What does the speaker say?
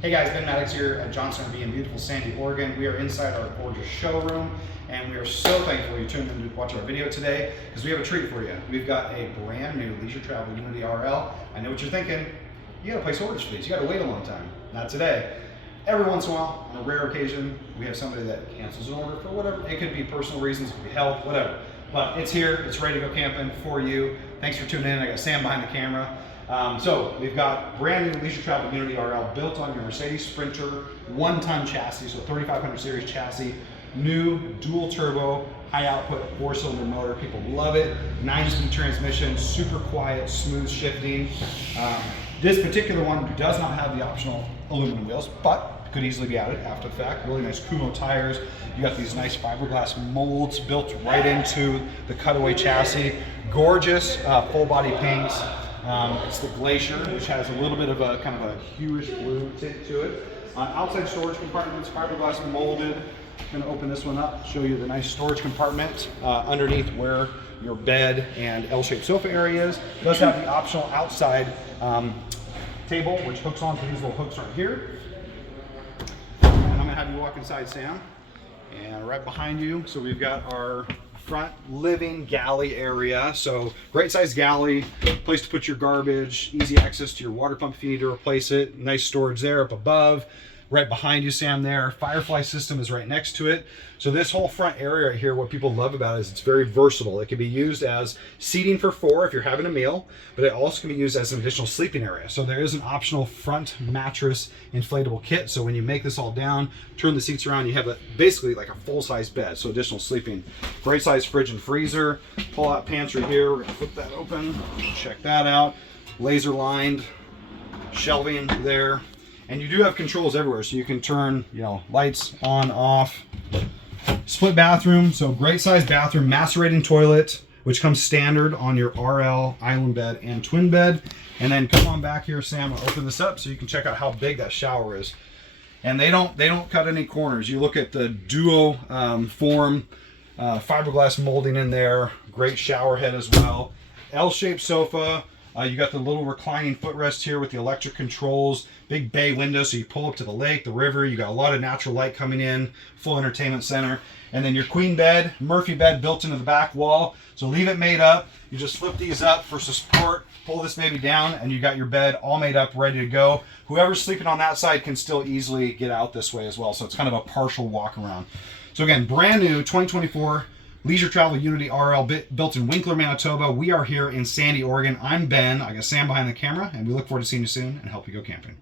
Hey guys, Ben Maddox here at Johnson RV in beautiful Sandy, Oregon. We are inside our gorgeous showroom, and we are so thankful you tuned in to watch our video today because we have a treat for you. We've got a brand new Leisure Travel U24RL. I know what you're thinking. You gotta place orders for these. You gotta wait a long time. Not today. Every once in a while, on a rare occasion, we have somebody that cancels an order for whatever. It could be personal reasons, it could be health, whatever. But it's here, it's ready to go camping for you. Thanks for tuning in. I got Sam behind the camera. So we've got brand new Leisure Travel U24RL built on your Mercedes Sprinter 1-ton chassis, so 3500 series chassis, new dual turbo, high output 4-cylinder motor. People love it. 9-speed transmission, super quiet, smooth shifting. This particular one does not have the optional aluminum wheels, but could easily be added after the fact. Really nice Kumo tires. You got these nice fiberglass molds built right into the cutaway chassis. Gorgeous full body paints. It's the Glacier, which has a little bit of a kind of a hueish blue tint to it. Outside storage compartments, fiberglass molded. I'm going to open this one up, show you the nice storage compartment underneath where your bed and L-shaped sofa area is. It does have the optional outside table, which hooks onto these little hooks right here. And I'm going to have you walk inside, Sam. And right behind you, so we've got our front living galley area. So great size galley, place to put your garbage, easy access to your water pump if you need to replace it. Nice storage there up above. Right behind you, Sam, there. Firefly system is right next to it. So this whole front area right here, what people love about it is it's very versatile. It can be used as seating for 4 if you're having a meal, but it also can be used as an additional sleeping area. So there is an optional front mattress inflatable kit. So when you make this all down, turn the seats around, you have basically like a full-size bed, so additional sleeping. Great size fridge and freezer. Pull out pantry here. We're gonna flip that open. Check that out. Laser lined shelving there. And you do have controls everywhere, so you can turn, lights on, off. Split bathroom, so great size bathroom, macerating toilet, which comes standard on your RL, island bed, and twin bed. And then come on back here, Sam, I'll open this up so you can check out how big that shower is. And they don't cut any corners. You look at the duo form, fiberglass molding in there, great shower head as well. L-shaped sofa. You got the little reclining footrest here with the electric controls, big bay window so you pull up to the lake, the river. You got a lot of natural light coming in, full entertainment center. And then your queen bed, Murphy bed built into the back wall. So leave it made up. You just flip these up for support, pull this baby down, and you got your bed all made up, ready to go. Whoever's sleeping on that side can still easily get out this way as well. So it's kind of a partial walk around. So again, brand new 2024 Leisure Travel U24RL built in Winkler, Manitoba. We are here in Sandy, Oregon. I'm Ben. I got Sam behind the camera, and we look forward to seeing you soon and help you go camping.